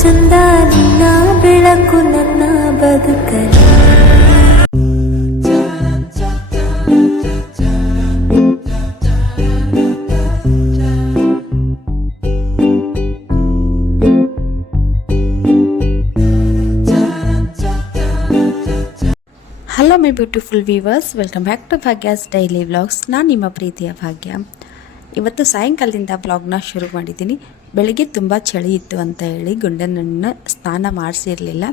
ಚಂದ ನಿನ್ನ ಬೆಳಕು ನನ್ನ ಬದುಕಲಿ. Hello my beautiful viewers welcome back to Bhagya's daily vlogs ನಾನು ನಿಮ್ಮ ಪ್ರೀತಿಯ ಭಾಗ್ಯ. ಇವತ್ತು ಸಾಯಂಕಾಲದಿಂದ ಬ್ಲಾಗ್ನ ಶುರು ಮಾಡಿದ್ದೀನಿ. ಬೆಳಗ್ಗೆ ತುಂಬ ಚಳಿ ಇತ್ತು ಅಂತ ಹೇಳಿ ಗುಂಡನನ್ನು ಸ್ನಾನ ಮಾಡಿಸಿರಲಿಲ್ಲ.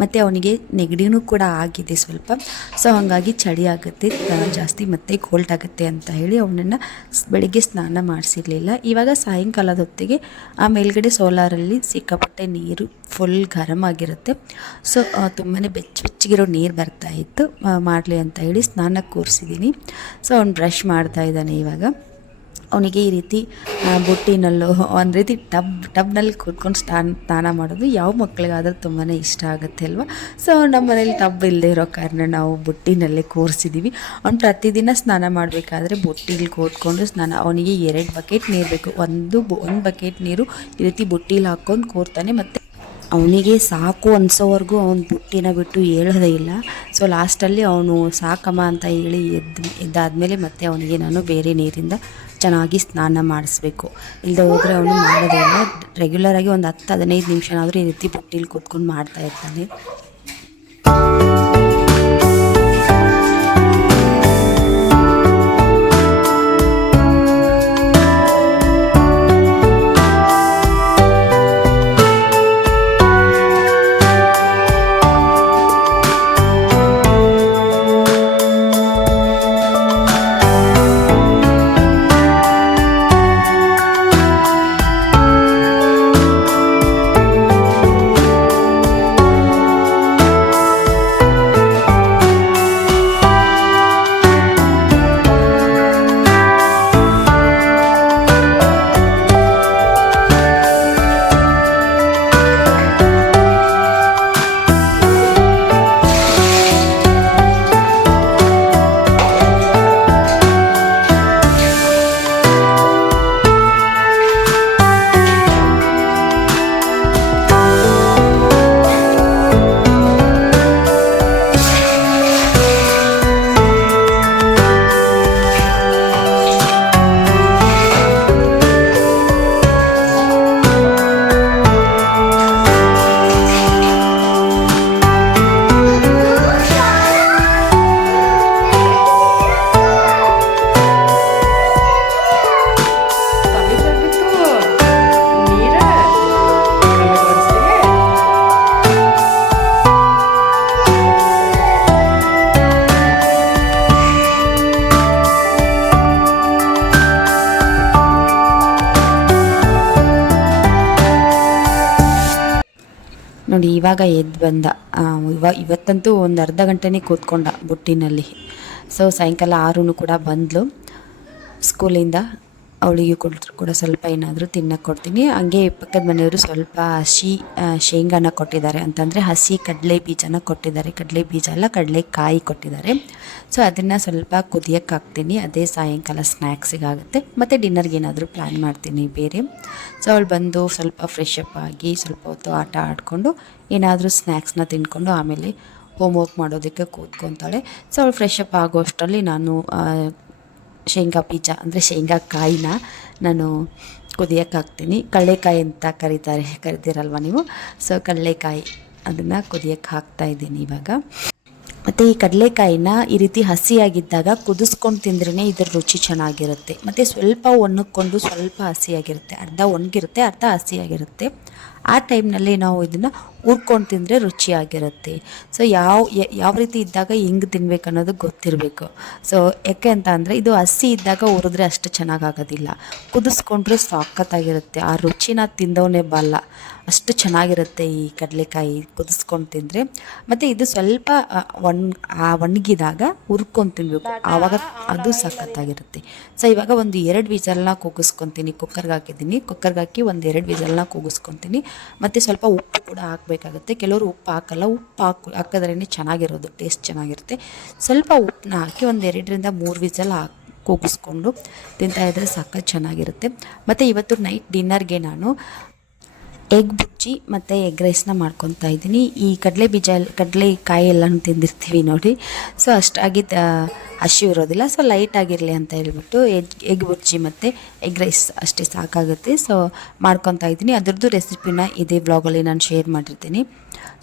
ಮತ್ತು ಅವನಿಗೆ ನೆಗಡಿನೂ ಕೂಡ ಆಗಿದೆ ಸ್ವಲ್ಪ. ಸೊ ಹಾಗಾಗಿ ಚಳಿ ಆಗುತ್ತೆ ಜಾಸ್ತಿ ಮತ್ತೆ ಕೋಲ್ಡ್ ಆಗುತ್ತೆ ಅಂತ ಹೇಳಿ ಅವನನ್ನು ಬೆಳಿಗ್ಗೆ ಸ್ನಾನ ಮಾಡಿಸಿರಲಿಲ್ಲ. ಇವಾಗ ಸಾಯಂಕಾಲದ ಹೊತ್ತಿಗೆ ಆ ಮೇಲ್ಗಡೆ ಸೋಲಾರಲ್ಲಿ ಸಿಕ್ಕಾಪಟ್ಟೆ ನೀರು ಫುಲ್ ಗರಮ್ ಆಗಿರುತ್ತೆ. ಸೊ ತುಂಬಾ ಬೆಚ್ಚ ಬೆಚ್ಚಗಿರೋ ನೀರು ಬರ್ತಾ ಇತ್ತು ಮಾಡಲಿ ಅಂತ ಹೇಳಿ ಸ್ನಾನಕ್ಕೆ ಕೂರಿಸಿದ್ದೀನಿ ಸೊ ಅವ್ನು ಬ್ರಷ್ ಮಾಡ್ತಾ ಇದ್ದಾನೆ ಇವಾಗ. ಅವನಿಗೆ ಈ ರೀತಿ ಬುಟ್ಟಿನಲ್ಲೋ, ಒಂದು ರೀತಿ ಟಬ್, ಟಬ್ನಲ್ಲಿ ಕೂತ್ಕೊಂಡು ಸ್ನಾನ ಸ್ನಾನ ಮಾಡೋದು ಯಾವ ಮಕ್ಕಳಿಗಾದ್ರೂ ತುಂಬಾ ಇಷ್ಟ ಆಗುತ್ತೆ ಅಲ್ವಾ? ಸೊ ನಮ್ಮ ಮನೇಲಿ ಟಬ್ ಇಲ್ಲದೆ ಇರೋ ಕಾರಣ ನಾವು ಬುಟ್ಟಿನಲ್ಲೇ ಕೂರಿಸಿದ್ದೀವಿ ಅವ್ನು ಪ್ರತಿದಿನ ಸ್ನಾನ ಮಾಡಬೇಕಾದ್ರೆ ಬುಟ್ಟಿಲಿ ಕೂತ್ಕೊಂಡು ಸ್ನಾನ, ಅವನಿಗೆ ಎರಡು ಬಕೆಟ್ ನೀರು ಬೇಕು. ಒಂದು ಒಂದು ಬಕೆಟ್ ನೀರು ಈ ರೀತಿ ಬುಟ್ಟಿಲಿ ಹಾಕ್ಕೊಂಡು ಕೂರ್ತಾನೆ ಮತ್ತು ಅವನಿಗೆ ಸಾಕು ಅನ್ಸೋವರೆಗೂ ಅವನು ಬುಟ್ಟಿನ ಬಿಟ್ಟು ಹೇಳೋದೇ ಇಲ್ಲ. ಸೊ ಲಾಸ್ಟಲ್ಲಿ ಅವನು ಸಾಕಮ್ಮ ಅಂತ ಹೇಳಿ ಎದ್ದು, ಎದ್ದಾದಮೇಲೆ ಮತ್ತೆ ಅವನಿಗೆ ನಾನು ಬೇರೆ ನೀರಿಂದ ಚೆನ್ನಾಗಿ ಸ್ನಾನ ಮಾಡಿಸ್ಬೇಕು. ಇಲ್ಲದೆ ಹೋದರೆ ಅವನು ಮಾಡೋದಿಲ್ಲ ರೆಗ್ಯುಲರಾಗಿ ಒಂದು ಹತ್ತು, ಹದಿನೈದು ನಿಮಿಷನಾದರೂ ಈ ರೀತಿ ಬುಟ್ಟಿಲಿ ಕೂತ್ಕೊಂಡು ಮಾಡ್ತಾ ಇರ್ತಾನೆ ಇವಾಗ ಎದ್ದು ಬಂದ. ಇವ, ಇವತ್ತಂತೂ ಒಂದು ಅರ್ಧ ಗಂಟೆನೇ ಕೂತ್ಕೊಂಡ ಬುಟ್ಟಿನಲ್ಲಿ. ಸೊ ಸಾಯಂಕಾಲ ಆರೂ ಕೂಡ ಬಂದಳು ಸ್ಕೂಲಿಂದ ಅವಳಿಗೆ ಕೂಡ ಕೂಡ ಸ್ವಲ್ಪ ಏನಾದರೂ ತಿನ್ನಕ್ಕೆ ಕೊಡ್ತೀನಿ. ಹಂಗೆ ಪಕ್ಕದ ಮನೆಯವರು ಸ್ವಲ್ಪ ಹಸಿ ಶೇಂಗಾನ ಕೊಟ್ಟಿದ್ದಾರೆ. ಅಂತಂದರೆ ಹಸಿ ಕಡಲೆ ಬೀಜನ ಕೊಟ್ಟಿದ್ದಾರೆ. ಕಡಲೆ ಬೀಜ ಅಲ್ಲ ಕಡಲೆಕಾಯಿ ಕೊಟ್ಟಿದ್ದಾರೆ. ಸೊ ಅದನ್ನು ಸ್ವಲ್ಪ ಕುದಿಯಕ್ಕೆ ಹಾಕ್ತೀನಿ. ಅದೇ ಸಾಯಂಕಾಲ ಸ್ನ್ಯಾಕ್ಸಿಗಾಗುತ್ತೆ ಮತ್ತು ಡಿನ್ನರ್ಗೆ ಏನಾದರೂ ಪ್ಲ್ಯಾನ್ ಮಾಡ್ತೀನಿ ಬೇರೆ. ಸೊ ಅವಳು ಬಂದು ಸ್ವಲ್ಪ ಫ್ರೆಶ್ ಅಪ್ ಆಗಿ ಸ್ವಲ್ಪ ಹೊತ್ತು ಆಟ ಆಡಿಕೊಂಡು ಏನಾದರೂ ಸ್ನ್ಯಾಕ್ಸ್ನ ತಿಂದ್ಕೊಂಡು ಆಮೇಲೆ ಹೋಮ್ ವರ್ಕ್ ಮಾಡೋದಕ್ಕೆ ಕೂತ್ಕೊತಾಳೆ. ಸೊ ಅವಳು ಫ್ರೆಶ್ ಅಪ್ ಆಗೋ ಅಷ್ಟರಲ್ಲಿ ನಾನು ಶೇಂಗಾ ಬೀಜ, ಅಂದರೆ ಶೇಂಗಾಕಾಯಿನ ನಾನು ಕುದಿಯೋಕ್ಕೆ ಹಾಕ್ತೀನಿ ಕಡಲೆಕಾಯಿ ಅಂತ ಕರೀತಾರೆ, ಕರಿತೀರಲ್ವ ನೀವು? ಸೊ ಕಡಲೆಕಾಯಿ ಅದನ್ನು ಕುದಿಯಕ್ಕೆ ಹಾಕ್ತಾ ಇದ್ದೀನಿ ಇವಾಗ. ಮತ್ತು ಈ ಕಡಲೆಕಾಯಿನ ಈ ರೀತಿ ಹಸಿಯಾಗಿದ್ದಾಗ ಕುದಿಸ್ಕೊಂಡು ತಿಂದ್ರೇ ಇದ್ರ ರುಚಿ ಚೆನ್ನಾಗಿರುತ್ತೆ. ಮತ್ತು ಸ್ವಲ್ಪ ಒಣಗಿಕೊಂಡು ಸ್ವಲ್ಪ ಹಸಿಯಾಗಿರುತ್ತೆ. ಅರ್ಧ ಒಣಗಿರುತ್ತೆ, ಅರ್ಧ ಹಸಿಯಾಗಿರುತ್ತೆ. ಆ ಟೈಮ್ನಲ್ಲಿ ನಾವು ಇದನ್ನು ಹುರ್ಕೊಂಡು ತಿಂದರೆ ರುಚಿಯಾಗಿರುತ್ತೆ. ಸೊ ಯಾವ ಯಾವ ರೀತಿ ಇದ್ದಾಗ ಹೆಂಗೆ ತಿನ್ಬೇಕು ಅನ್ನೋದು ಗೊತ್ತಿರಬೇಕು. ಸೊ ಯಾಕೆ ಅಂತ ಅಂದರೆ ಇದು ಹಸಿ ಇದ್ದಾಗ ಹುರಿದ್ರೆ ಅಷ್ಟು ಚೆನ್ನಾಗಾಗೋದಿಲ್ಲ. ಕುದಿಸ್ಕೊಂಡ್ರೆ ಸಾಕತ್ತಾಗಿರುತ್ತೆ ಆ ರುಚಿನ ತಿಂದವನೇ ಬಲ್ಲ. ಅಷ್ಟು ಚೆನ್ನಾಗಿರುತ್ತೆ ಈ ಕಡಲೆಕಾಯಿ ಕುದಿಸ್ಕೊಂಡು ತಿಂದರೆ. ಮತ್ತು ಇದು ಸ್ವಲ್ಪ ಒಣ ಒಣಗಿದಾಗ ಹುರ್ಕೊಂಡು ತಿನ್ನಬೇಕು ಆವಾಗ ಅದು ಸಖತ್ತಾಗಿರುತ್ತೆ. ಸೊ ಇವಾಗ ಒಂದು ಎರಡು ವಿಜಲ್ನ ಕೂಗಿಸ್ಕೊತೀನಿ. ಕುಕ್ಕರ್ಗೆ ಹಾಕಿದ್ದೀನಿ. ಕುಕ್ಕರ್ಗೆ ಹಾಕಿ ಒಂದು ಎರಡು ವಿಜಲ್ನ ಕೂಗಿಸ್ಕೊತೀನಿ. ಮತ್ತು ಸ್ವಲ್ಪ ಉಪ್ಪು ಕೂಡ ಹಾಕಬೇಕಾಗುತ್ತೆ. ಕೆಲವರು ಉಪ್ಪು ಹಾಕಲ್ಲ, ಉಪ್ಪು ಹಾಕು ಹಾಕಿದ್ರೇ ಚೆನ್ನಾಗಿರೋದು ಟೇಸ್ಟ್ ಚೆನ್ನಾಗಿರುತ್ತೆ. ಸ್ವಲ್ಪ ಉಪ್ಪನ್ನ ಹಾಕಿ ಒಂದು ಎರಡರಿಂದ ಮೂರು ವಿಸಲ್ ಹಾಕಿ, ಕೂಗಿಸ್ಕೊಂಡು ತಿಂತಾ ಇದ್ದರೆ ಚೆನ್ನಾಗಿರುತ್ತೆ. ಮತ್ತು ಇವತ್ತು ನೈಟ್ ಡಿನ್ನರ್ಗೆ ನಾನು ಎಗ್ ಬುಚ್ಚಿ ಮತ್ತು ಎಗ್ ರೈಸ್ನ ಮಾಡ್ಕೊತಾ ಇದ್ದೀನಿ. ಈ ಕಡಲೆ ಬೀಜ, ಕಡಲೆ ಕಾಯಿ ಎಲ್ಲನೂ ತಿಂದಿರ್ತೀವಿ ನೋಡಿ. ಸೊ ಅಷ್ಟಾಗಿ ಹಸಿ ಇರೋದಿಲ್ಲ. ಸೊ ಲೈಟ್ ಆಗಿರಲಿ ಅಂತ ಹೇಳ್ಬಿಟ್ಟು ಎಗ್ ಎಗ್ ಬುಚ್ಚಿ ಮತ್ತು ಎಗ್ ರೈಸ್ ಅಷ್ಟೇ ಸಾಕಾಗುತ್ತೆ. ಸೊ ಮಾಡ್ಕೊತಾ ಇದ್ದೀನಿ. ಅದ್ರದ್ದು ರೆಸಿಪಿನ ಇದೇ ಬ್ಲಾಗಲ್ಲಿ ನಾನು ಶೇರ್ ಮಾಡಿರ್ತೀನಿ.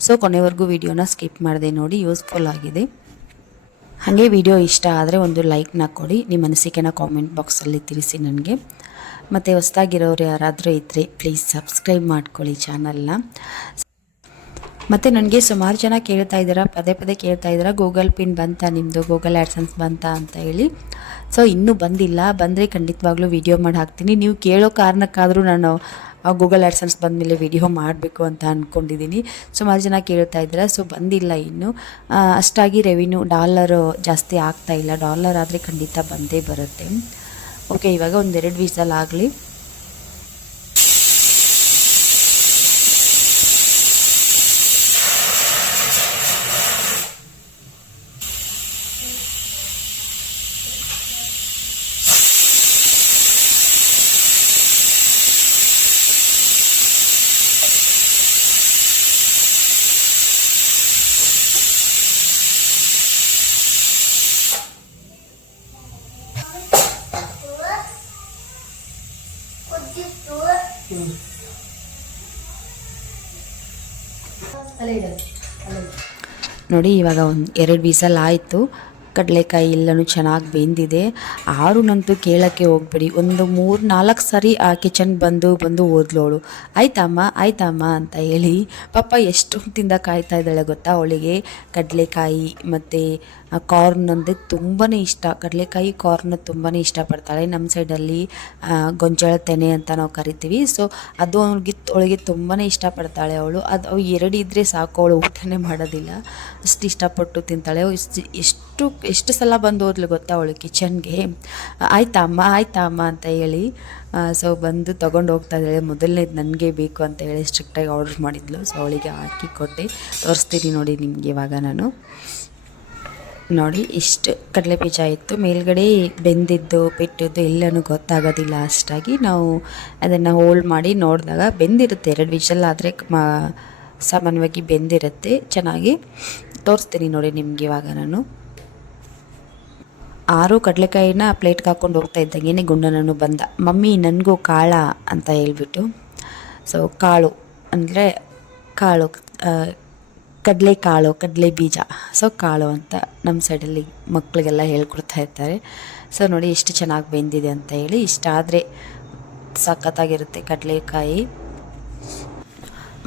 ಸೊ ಕೊನೆವರೆಗೂ ವಿಡಿಯೋನ ಸ್ಕಿಪ್ ಮಾಡಿದೆ ನೋಡಿ. ಯೂಸ್ಫುಲ್ ಆಗಿದೆ. ಹಾಗೆ ವಿಡಿಯೋ ಇಷ್ಟ ಆದರೆ ಒಂದು ಲೈಕ್ನ ಕೊಡಿ. ನಿಮ್ಮ ಅನಿಸಿಕೆನ ಕಾಮೆಂಟ್ ಬಾಕ್ಸಲ್ಲಿ ತಿಳಿಸಿ ನನಗೆ. ಮತ್ತು ಹೊಸ್ದಾಗಿರೋರು ಯಾರಾದರೂ ಇದ್ದರೆ ಪ್ಲೀಸ್ ಸಬ್ಸ್ಕ್ರೈಬ್ ಮಾಡ್ಕೊಳ್ಳಿ ಚಾನಲ್ನ ಮತ್ತು ನನಗೆ ಸುಮಾರು ಜನ ಕೇಳ್ತಾ ಇದ್ದೀರಾ, ಪದೇ ಪದೇ ಕೇಳ್ತಾ ಇದ್ದೀರಾ ಗೂಗಲ್ ಪಿನ್ ಬಂತಾ ನಿಮ್ಮದು ಗೂಗಲ್ ಆ್ಯಡ್ಸನ್ಸ್ ಬಂತಾ ಅಂತ ಹೇಳಿ. ಸೊ ಇನ್ನೂ ಬಂದಿಲ್ಲ. ಬಂದರೆ ಖಂಡಿತವಾಗ್ಲೂ ವಿಡಿಯೋ ಮಾಡಿ ಹಾಕ್ತೀನಿ. ನೀವು ಕೇಳೋ ಕಾರಣಕ್ಕಾದರೂ ನಾನು ಗೂಗಲ್ ಆ್ಯಡ್ಸನ್ಸ್ ಬಂದಮೇಲೆ ವಿಡಿಯೋ ಮಾಡಬೇಕು ಅಂತ ಅಂದ್ಕೊಂಡಿದ್ದೀನಿ ಸುಮಾರು ಜನ ಕೇಳ್ತಾ ಇದ್ದಾರೆ ಸೊ ಬಂದಿಲ್ಲ ಇನ್ನು. ಅಷ್ಟಾಗಿ ರೆವಿನ್ಯೂ ಡಾಲರು ಜಾಸ್ತಿ ಆಗ್ತಾ ಇಲ್ಲ. ಡಾಲರ್ ಆದರೆ ಖಂಡಿತ ಬಂದೇ ಬರುತ್ತೆ. ಓಕೆ ಇವಾಗ ಒಂದೆರಡು ವೀಸಲ್ ಆಗಲಿ ನೋಡಿ ಇವಾಗ ಒಂದು ಎರಡು ವೀಸಲ್ ಆಯಿತು. ಕಡಲೆಕಾಯಿ ಎಲ್ಲನೂ ಚೆನ್ನಾಗಿ ಬೆಂದಿದೆ. ಆರುನಂತೂ ಕೇಳೋಕ್ಕೆ ಹೋಗ್ಬೇಡಿ. ಒಂದು ಮೂರು ನಾಲ್ಕು ಸರಿ ಆ ಕಿಚನ್ ಬಂದು ಬಂದು ಓದ್ಲೋಳು. ಆಯ್ತಮ್ಮ ಆಯ್ತಮ್ಮ ಅಂತ ಹೇಳಿ ಪಾಪ ಎಷ್ಟು ತಿಂದ ಕಾಯ್ತಾ ಇದ್ದಾಳೆ ಗೊತ್ತಾ ಅವಳಿಗೆ? ಕಡಲೆಕಾಯಿ ಮತ್ತು ಕಾರ್ನ್ ಅಂದರೆ ತುಂಬಾ ಇಷ್ಟ. ಕಡಲೆಕಾಯಿ ಕಾರ್ನ್ ತುಂಬಾ ಇಷ್ಟಪಡ್ತಾಳೆ. ನಮ್ಮ ಸೈಡಲ್ಲಿ ಗೊಂಜಾಳ ತೆನೆ ಅಂತ ನಾವು ಕರಿತೀವಿ. ಸೊ ಅದು ಅವ್ಳಿಗೆ ಅವಳಿಗೆ ತುಂಬಾ ಇಷ್ಟಪಡ್ತಾಳೆ ಅವಳು. ಅದು, ಅವು ಎರಡು ಇದ್ದರೆ ಸಾಕು. ಅವಳು ಊಟನೇ ಮಾಡೋದಿಲ್ಲ. ಅಷ್ಟು ಇಷ್ಟಪಟ್ಟು ತಿಂತಾಳೆ. ಎಷ್ಟು ಎಷ್ಟು ಸಲ ಬಂದು ಹೋದ್ಲು ಗೊತ್ತಾ ಅವಳು ಕಿಚನ್ಗೆ? ಆಯ್ತಾ ಅಮ್ಮ, ಆಯ್ತಾ ಅಂತ ಹೇಳಿ ಸೊ ಬಂದು ತೊಗೊಂಡು ಹೋಗ್ತಾ ಇದ್ದಾಳೆ. ಮೊದಲನೇದು ನನಗೆ ಬೇಕು ಅಂತ ಹೇಳಿ ಸ್ಟ್ರಿಕ್ಟಾಗಿ ಆರ್ಡ್ರ್ ಮಾಡಿದ್ಲು. ಸೊ ಅವಳಿಗೆ ಹಾಕಿ ಕೊಟ್ಟೆ. ತೋರಿಸ್ತೀನಿ ನೋಡಿ ನಿಮಗೆ ಇವಾಗ ನಾನು. ನೋಡಿ, ಇಷ್ಟು ಕಡಲೆ ಬೀಜ ಇತ್ತು ಮೇಲ್ಗಡೆ ಬೆಂದಿದ್ದು ಬಿಟ್ಟಿದ್ದು ಎಲ್ಲನೂ ಗೊತ್ತಾಗೋದಿಲ್ಲ ಅಷ್ಟಾಗಿ. ನಾವು ಅದನ್ನು ಹೋಲ್ಡ್ ಮಾಡಿ ನೋಡಿದಾಗ ಬೆಂದಿರುತ್ತೆ. ಎರಡು ವಿಷಲ್ ಆದರೆ ಮ, ಸಾಮಾನ್ಯವಾಗಿ ಬೆಂದಿರುತ್ತೆ. ಚೆನ್ನಾಗಿ. ತೋರಿಸ್ತೀನಿ ನೋಡಿ ನಿಮಗೆ ಇವಾಗ ನಾನು. ಆರು ಕಡಲೆಕಾಯಿನ ಪ್ಲೇಟ್ಗೆ ಹಾಕ್ಕೊಂಡು ಹೋಗ್ತಾ ಇದ್ದಂಗೆ ಗುಂಡನನ್ನು ಬಂದ. ಮಮ್ಮಿ, ನನಗೂ ಕಾಳ ಅಂತ ಹೇಳ್ಬಿಟ್ಟು. ಸೊ ಕಾಳು ಅಂದರೆ ಕಾಳು ಕಡಲೆ ಕಾಳು, ಕಡಲೆ ಬೀಜ. ಸೊ ಕಾಳು ಅಂತ ನಮ್ಮ ಸೈಡಲ್ಲಿ ಮಕ್ಕಳಿಗೆಲ್ಲ ಹೇಳ್ಕೊಡ್ತಾ ಇರ್ತಾರೆ. ಸೊ ನೋಡಿ ಎಷ್ಟು ಚೆನ್ನಾಗಿ ಬೆಂದಿದೆ ಅಂತ ಹೇಳಿ ಇಷ್ಟ ಆದರೆ ಸಖತ್ತಾಗಿರುತ್ತೆ ಕಡಲೆಕಾಯಿ.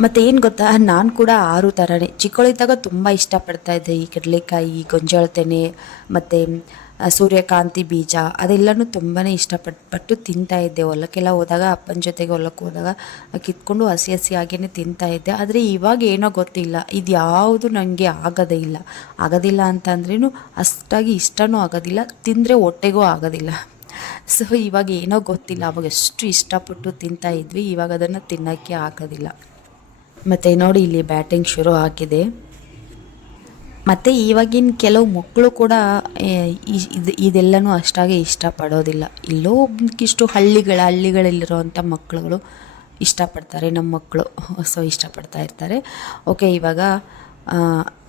ಮತ್ತು ಏನು ಗೊತ್ತಾ, ನಾನು ಕೂಡ ಆರು ಥರನೇ ಚಿಕ್ಕವಳಿದ್ದಾಗ ತುಂಬ ಇಷ್ಟಪಡ್ತಾ ಇದ್ದೆ ಈ ಕಡಲೆಕಾಯಿ, ಗೊಂಜಾಳ ತೆನೆ, ಮತ್ತು ಸೂರ್ಯಕಾಂತಿ ಬೀಜ, ಅದೆಲ್ಲನೂ ತುಂಬಾ ಇಷ್ಟಪಟ್ಟು ತಿಂತಾ ಇದ್ದೆ. ಹೊಲಕ್ಕೆಲ್ಲ ಹೋದಾಗ, ಅಪ್ಪನ ಜೊತೆಗೆ ಹೊಲಕ್ಕೆ ಹೋದಾಗ, ಕಿತ್ಕೊಂಡು ಹಸಿ ತಿಂತಾ ಇದ್ದೆ. ಆದರೆ ಇವಾಗ ಏನೋ ಗೊತ್ತಿಲ್ಲ. ಇದು ಯಾವುದು ನನಗೆ ಆಗೋದೇ ಇಲ್ಲ. ಆಗೋದಿಲ್ಲ ಅಂತಂದ್ರೂ ಅಷ್ಟಾಗಿ ಇಷ್ಟನೂ ಆಗೋದಿಲ್ಲ. ತಿಂದರೆ ಹೊಟ್ಟೆಗೂ ಆಗೋದಿಲ್ಲ. ಸೊ ಇವಾಗ ಏನೋ ಗೊತ್ತಿಲ್ಲ. ಅವಾಗ ಎಷ್ಟು ಇಷ್ಟಪಟ್ಟು ತಿಂತಾ ಇದ್ವಿ. ಇವಾಗ ಅದನ್ನು ತಿನ್ನೋಕ್ಕೆ ಆಗೋದಿಲ್ಲ. ಮತ್ತು ನೋಡಿ, ಇಲ್ಲಿ ಬ್ಯಾಟಿಂಗ್ ಶುರು ಹಾಕಿದೆ ಮತ್ತು ಇವಾಗಿನ ಕೆಲವು ಮಕ್ಕಳು ಕೂಡ ಇದು, ಇದೆಲ್ಲನೂ ಅಷ್ಟಾಗಿ ಇಷ್ಟಪಡೋದಿಲ್ಲ. ಇಲ್ಲೋ ಒಬ್ಕಿಷ್ಟು ಹಳ್ಳಿಗಳ, ಹಳ್ಳಿಗಳಲ್ಲಿರುವಂಥ ಮಕ್ಕಳುಗಳು ಇಷ್ಟಪಡ್ತಾರೆ ನಮ್ಮ ಮಕ್ಕಳು ಸೊ ಇಷ್ಟಪಡ್ತಾ ಇರ್ತಾರೆ. ಓಕೆ ಇವಾಗ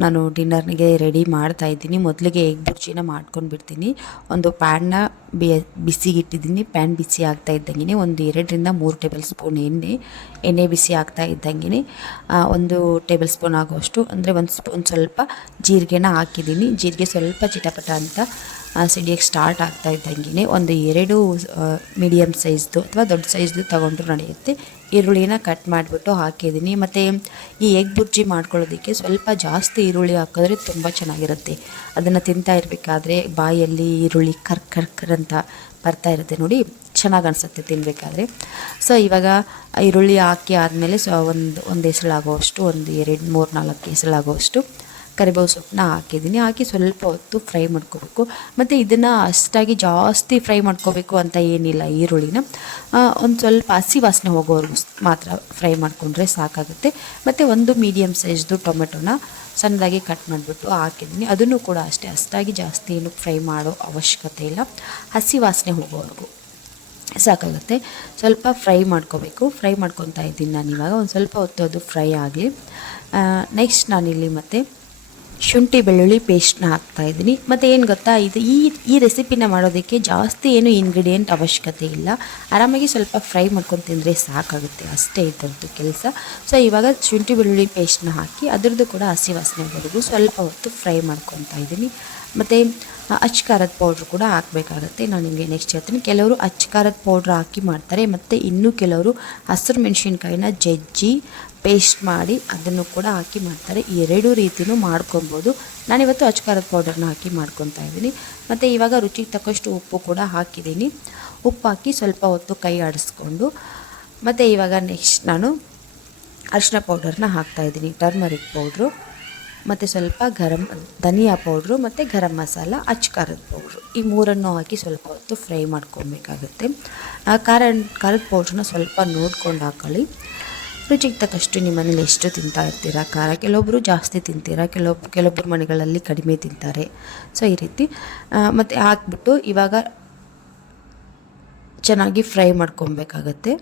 ನಾನು ಡಿನ್ನರ್ನಿಗೆ ರೆಡಿ ಮಾಡ್ತಾ ಇದ್ದೀನಿ. ಮೊದಲಿಗೆ ಎಗ್ ಬುರ್ಜಿನ ಮಾಡ್ಕೊಂಡು ಬಿಡ್ತೀನಿ. ಒಂದು ಪ್ಯಾನ್ನ ಬಿಸಿಗಿಟ್ಟಿದ್ದೀನಿ. ಪ್ಯಾನ್ ಬಿಸಿ ಆಗ್ತಾ ಇದ್ದಂಗೆ ಒಂದು ಎರಡರಿಂದ ಮೂರು ಟೇಬಲ್ ಸ್ಪೂನ್ ಎಣ್ಣೆ ಎಣ್ಣೆ ಬಿಸಿ ಆಗ್ತಾ ಇದ್ದಂಗೆ ಒಂದು ಟೇಬಲ್ ಸ್ಪೂನ್ ಆಗೋಷ್ಟು ಅಂದರೆ ಒಂದು ಸ್ಪೂನ್ ಸ್ವಲ್ಪ ಜೀರಿಗೆನ ಹಾಕಿದ್ದೀನಿ. ಜೀರಿಗೆ ಸ್ವಲ್ಪ ಚಿಟಪಟ ಅಂತ ಸಿಡಿಯೋಕ್ಕೆ ಸ್ಟಾರ್ಟ್ ಆಗ್ತಾ ಇದ್ದಂಗೆ ಒಂದು ಎರಡು ಮೀಡಿಯಮ್ ಸೈಜ್ದು ಅಥವಾ ದೊಡ್ಡ ಸೈಜ್ದು ತೊಗೊಂಡ್ರು ನಡೆಯುತ್ತೆ. ಈರುಳ್ಳಿನ ಕಟ್ ಮಾಡಿಬಿಟ್ಟು ಹಾಕಿದ್ದೀನಿ. ಮತ್ತು ಈ ಎಗ್ ಬುರ್ಜಿ ಮಾಡ್ಕೊಳ್ಳೋದಕ್ಕೆ ಸ್ವಲ್ಪ ಜಾಸ್ತಿ ಈರುಳ್ಳಿ ಹಾಕಿದ್ರೆ ತುಂಬ ಚೆನ್ನಾಗಿರುತ್ತೆ. ಅದನ್ನು ತಿಂತಾ ಇರಬೇಕಾದ್ರೆ ಬಾಯಲ್ಲಿ ಈರುಳ್ಳಿ ಕರ್ ಕರ್ ಅಂತ ಬರ್ತಾ ಇರುತ್ತೆ ನೋಡಿ, ಚೆನ್ನಾಗಿ ಅನಿಸುತ್ತೆ ತಿನ್ನಬೇಕಾದ್ರೆ ಸೊ ಇವಾಗ ಈರುಳ್ಳಿ ಹಾಕಿ ಆದಮೇಲೆ ಸೊ ಒಂದು ಒಂದು ಹೆಸಳಾಗೋವಷ್ಟು ಒಂದು ಎರಡು, ಮೂರು, ನಾಲ್ಕು ಹೆಸಳಾಗೋವಷ್ಟು ಕರಿಬೇವು ಸೊಪ್ಪನ್ನ ಹಾಕಿದ್ದೀನಿ. ಹಾಕಿ ಸ್ವಲ್ಪ ಹೊತ್ತು ಫ್ರೈ ಮಾಡ್ಕೋಬೇಕು. ಮತ್ತು ಇದನ್ನು ಅಷ್ಟಾಗಿ ಜಾಸ್ತಿ ಫ್ರೈ ಮಾಡ್ಕೋಬೇಕು ಅಂತ ಏನಿಲ್ಲ ಈರುಳ್ಳಿನ. ಒಂದು ಸ್ವಲ್ಪ ಹಸಿ ವಾಸನೆ ಹೋಗೋವರೆಗೂ ಮಾತ್ರ ಫ್ರೈ ಮಾಡಿಕೊಂಡ್ರೆ ಸಾಕಾಗುತ್ತೆ. ಮತ್ತು ಒಂದು ಮೀಡಿಯಮ್ ಸೈಜ್ದು ಟೊಮೆಟೊನ ಸಣ್ಣದಾಗಿ ಕಟ್ ಮಾಡಿಬಿಟ್ಟು ಹಾಕಿದ್ದೀನಿ. ಅದನ್ನು ಕೂಡ ಅಷ್ಟೇ. ಅಷ್ಟಾಗಿ ಜಾಸ್ತಿ ಏನು ಫ್ರೈ ಮಾಡೋ ಅವಶ್ಯಕತೆ ಇಲ್ಲ. ಹಸಿ ವಾಸನೆ ಹೋಗೋವರೆಗೂ ಸಾಕಾಗುತ್ತೆ. ಸ್ವಲ್ಪ ಫ್ರೈ ಮಾಡ್ಕೋಬೇಕು. ಫ್ರೈ ಮಾಡ್ಕೊತಾ ಇದ್ದೀನಿ ನಾನು ಇವಾಗ. ಒಂದು ಸ್ವಲ್ಪ ಹೊತ್ತು ಅದು ಫ್ರೈ ಆಗಲಿ. ನೆಕ್ಸ್ಟ್ ನಾನಿಲ್ಲಿ ಮತ್ತೆ ಶುಂಠಿ ಬೆಳ್ಳುಳ್ಳಿ ಪೇಸ್ಟ್ನ ಹಾಕ್ತಾ ಇದ್ದೀನಿ. ಮತ್ತು ಏನು ಗೊತ್ತಾ? ಇದು ಈ ಈ ರೆಸಿಪಿನ ಮಾಡೋದಕ್ಕೆ ಜಾಸ್ತಿ ಏನು ಇಂಗ್ರೀಡಿಯೆಂಟ್ ಅವಶ್ಯಕತೆ ಇಲ್ಲ. ಆರಾಮಾಗಿ ಸ್ವಲ್ಪ ಫ್ರೈ ಮಾಡ್ಕೊಂಡು ತಿಂದರೆ ಸಾಕಾಗುತ್ತೆ. ಅಷ್ಟೇ ಇದರದ್ದು ಕೆಲಸ. ಸೊ ಇವಾಗ ಶುಂಠಿ ಬೆಳ್ಳುಳ್ಳಿ ಪೇಸ್ಟ್ನ ಹಾಕಿ ಅದರದ್ದು ಕೂಡ ಹಸಿ ವಾಸನೆವರೆಗೂ ಸ್ವಲ್ಪ ಹೊತ್ತು ಫ್ರೈ ಮಾಡ್ಕೊತಾ ಇದ್ದೀನಿ. ಮತ್ತು ಅಚ್ಚಕಾರದ ಪೌಡ್ರ್ ಕೂಡ ಹಾಕಬೇಕಾಗತ್ತೆ. ನಾನು ನಿಮಗೆ ನೆಕ್ಸ್ಟ್ ಹೇಳ್ತೀನಿ. ಕೆಲವರು ಅಚ್ಚಕಾರದ ಪೌಡ್ರ್ ಹಾಕಿ ಮಾಡ್ತಾರೆ. ಮತ್ತು ಇನ್ನೂ ಕೆಲವರು ಹಸಿರು ಮೆಣಸಿನ್ಕಾಯಿನ ಜಜ್ಜಿ ಪೇಸ್ಟ್ ಮಾಡಿ ಅದನ್ನು ಕೂಡ ಹಾಕಿ ಮಾಡ್ತಾರೆ. ಎರಡು ರೀತಿಯೂ ಮಾಡ್ಕೊಬೋದು. ನಾನಿವತ್ತು ಅಚ್ಚ ಖಾರದ ಪೌಡರ್ನ ಹಾಕಿ ಮಾಡ್ಕೊತಾ ಇದ್ದೀನಿ. ಮತ್ತು ಇವಾಗ ರುಚಿಗೆ ತಕ್ಕಷ್ಟು ಉಪ್ಪು ಕೂಡ ಹಾಕಿದ್ದೀನಿ. ಉಪ್ಪು ಹಾಕಿ ಸ್ವಲ್ಪ ಹೊತ್ತು ಕೈ ಆಡಿಸ್ಕೊಂಡು. ಮತ್ತು ಇವಾಗ ನೆಕ್ಸ್ಟ್ ನಾನು ಅರಿಶಿನ ಪೌಡರ್ನ ಹಾಕ್ತಾಯಿದ್ದೀನಿ ಟರ್ಮರಿಕ್ ಪೌಡ್ರು ಮತ್ತು ಸ್ವಲ್ಪ ಗರಂ ಧನಿಯಾ ಪೌಡ್ರು ಮತ್ತು ಗರಂ ಮಸಾಲ, ಅಚ್ಕಾರದ ಪೌಡ್ರು ಈ ಮೂರನ್ನು ಹಾಕಿ ಸ್ವಲ್ಪ ಹೊತ್ತು ಫ್ರೈ ಮಾಡ್ಕೊಬೇಕಾಗುತ್ತೆ. ಖಾರ ಖಾರದ ಪೌಡ್ರನ್ನ ಸ್ವಲ್ಪ ನೋಡ್ಕೊಂಡು ಹಾಕೊಳ್ಳಿ. ರುಚಿಗೆ ತಕ್ಕಷ್ಟು ನಿಮ್ಮ ಮನೇಲಿ ಎಷ್ಟು ತಿಂತಾ ಇರ್ತೀರಾ? ಖಾರ. ಕೆಲವೊಬ್ಬರು ಜಾಸ್ತಿ ತಿಂತೀರಾ? ಕೆಲವೊಬ್ಬ ಕೆಲವೊಬ್ಬರು ಮನೆಗಳಲ್ಲಿ ಕಡಿಮೆ ತಿಂತಾರೆ. ಸೊ, ಈ ರೀತಿ. ಮತ್ತು ಹಾಕ್ಬಿಟ್ಟು ಇವಾಗ ಚೆನ್ನಾಗಿ ಫ್ರೈ ಮಾಡ್ಕೊಬೇಕಾಗತ್ತೆ.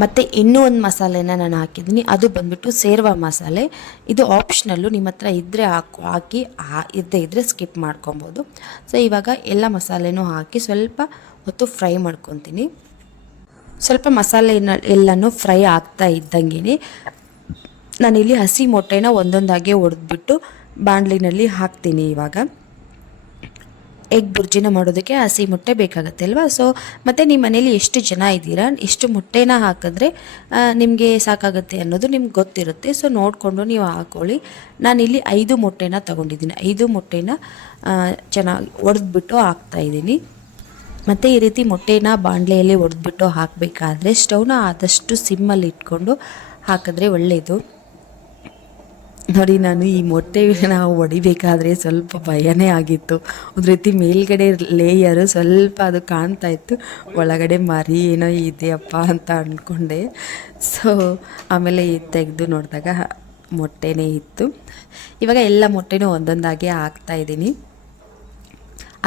ಮತ್ತು ಇನ್ನೂ ಒಂದು ಮಸಾಲೆನ ನಾನು ಹಾಕಿದ್ದೀನಿ. ಅದು ಬಂದ್ಬಿಟ್ಟು ಸೇರ್ವ ಮಸಾಲೆ. ಇದು ಆಪ್ಷನಲ್ಲು ನಿಮ್ಮ ಹತ್ರ ಇದ್ದರೆ ಹಾಕು, ಹಾಕಿ ಇದ್ದೇ ಇದ್ದರೆ ಸ್ಕಿಪ್ ಮಾಡ್ಕೊಬೋದು. ಸೊ, ಇವಾಗ ಎಲ್ಲ ಮಸಾಲೆನೂ ಹಾಕಿ ಸ್ವಲ್ಪ ಹೊತ್ತು ಫ್ರೈ ಮಾಡ್ಕೊತೀನಿ. ಸ್ವಲ್ಪ ಮಸಾಲೆ ಎಲ್ಲನೂ ಫ್ರೈ ಆಗ್ತಾ ಇದ್ದಂಗೆ ನಾನಿಲ್ಲಿ ಹಸಿ ಮೊಟ್ಟೆನ ಒಂದೊಂದಾಗೆ ಒಡೆದ್ಬಿಟ್ಟು ಬಾಣಲಿನಲ್ಲಿ ಹಾಕ್ತೀನಿ ಇವಾಗ. ಎಗ್ ಬುರ್ಜಿನ ಮಾಡೋದಕ್ಕೆ ಹಸಿ ಮೊಟ್ಟೆ ಬೇಕಾಗುತ್ತೆ ಅಲ್ವಾ? ಸೊ ಮತ್ತು ನಿಮ್ಮ ಮನೇಲಿ ಎಷ್ಟು ಜನ ಇದ್ದೀರಾ? ಎಷ್ಟು ಮೊಟ್ಟೆನ ಹಾಕಿದ್ರೆ ನಿಮಗೆ ಸಾಕಾಗುತ್ತೆ ಅನ್ನೋದು ನಿಮ್ಗೆ ಗೊತ್ತಿರುತ್ತೆ. ಸೊ ನೋಡಿಕೊಂಡು ನೀವು ಹಾಕ್ಕೊಳ್ಳಿ ನಾನಿಲ್ಲಿ ಐದು ಮೊಟ್ಟೆನ ತಗೊಂಡಿದ್ದೀನಿ. ಐದು ಮೊಟ್ಟೆನ ಚೆನ್ನಾಗಿ ಒಡೆದ್ಬಿಟ್ಟು ಹಾಕ್ತಾಯಿದ್ದೀನಿ ಮತ್ತು ಈ ರೀತಿ ಮೊಟ್ಟೆನ ಬಾಣಲೆಯಲ್ಲಿ ಒಡೆದ್ಬಿಟ್ಟು ಹಾಕಬೇಕಾದ್ರೆ ಸ್ಟವ್ನ ಆದಷ್ಟು ಸಿಮ್ಮಲ್ಲಿ ಇಟ್ಕೊಂಡು ಹಾಕಿದ್ರೆ ಒಳ್ಳೆಯದು ನೋಡಿ, ನಾನು ಈ ಮೊಟ್ಟೆ ನಾವು ಒಡಿಬೇಕಾದ್ರೆ ಸ್ವಲ್ಪ ಭಯನೇ ಆಗಿತ್ತು. ಒಂದು ರೀತಿ ಮೇಲ್ಗಡೆ ಲೇಯರು ಸ್ವಲ್ಪ ಅದು ಕಾಣ್ತಾ ಇತ್ತು. ಒಳಗಡೆ ಮರಿ ಏನೋ ಇದೆಯಪ್ಪ ಅಂತ ಅಂದ್ಕೊಂಡೆ ಸೊ ಆಮೇಲೆ ತೆಗೆದು ನೋಡಿದಾಗ ಮೊಟ್ಟೆನೇ ಇತ್ತು. ಇವಾಗ ಎಲ್ಲ ಮೊಟ್ಟೆನೂ ಒಂದೊಂದಾಗಿ ಹಾಕ್ತಾಯಿದ್ದೀನಿ